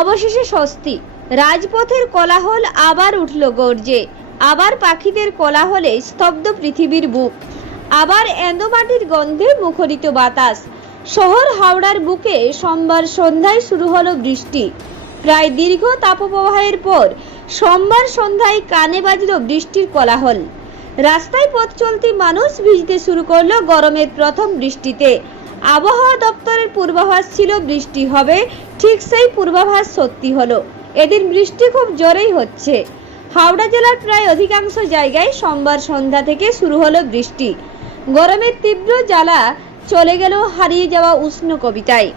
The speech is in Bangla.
অবশেষে স্বস্তি। রাজপথের কোলাহল আবার উঠল গর্জে। আবার পাখিদের কোলাহলে স্তব্ধ পৃথিবীর বুক। আবার এন্দোমাটির গন্ধে মুখরিত বাতাস। শহর হাওড়ার বুকে সোমবার সন্ধ্যায় শুরু হলো বৃষ্টি। প্রায় দীর্ঘ তাপপ্রবাহের পর সোমবার সন্ধ্যায় কানে বাজল বৃষ্টির কোলাহল। রাস্তায় পথ চলতি মানুষ ভিজতে শুরু করল গরমের প্রথম বৃষ্টিতে। আবহাওয়া দপ্তরের পূর্বাভাস ছিল বৃষ্টি হবে ঠিক সেই পূর্বাভাস সত্যি হলো। এদিন বৃষ্টি খুব জোরেই হচ্ছে। হাওড়া জেলার প্রায় অধিকাংশ জায়গায় সোমবার সন্ধ্যা থেকে শুরু হলো বৃষ্টি। গরমের তীব্র জ্বালা চলে গেল হারিয়ে যাওয়া উষ্ণ কবিতায়।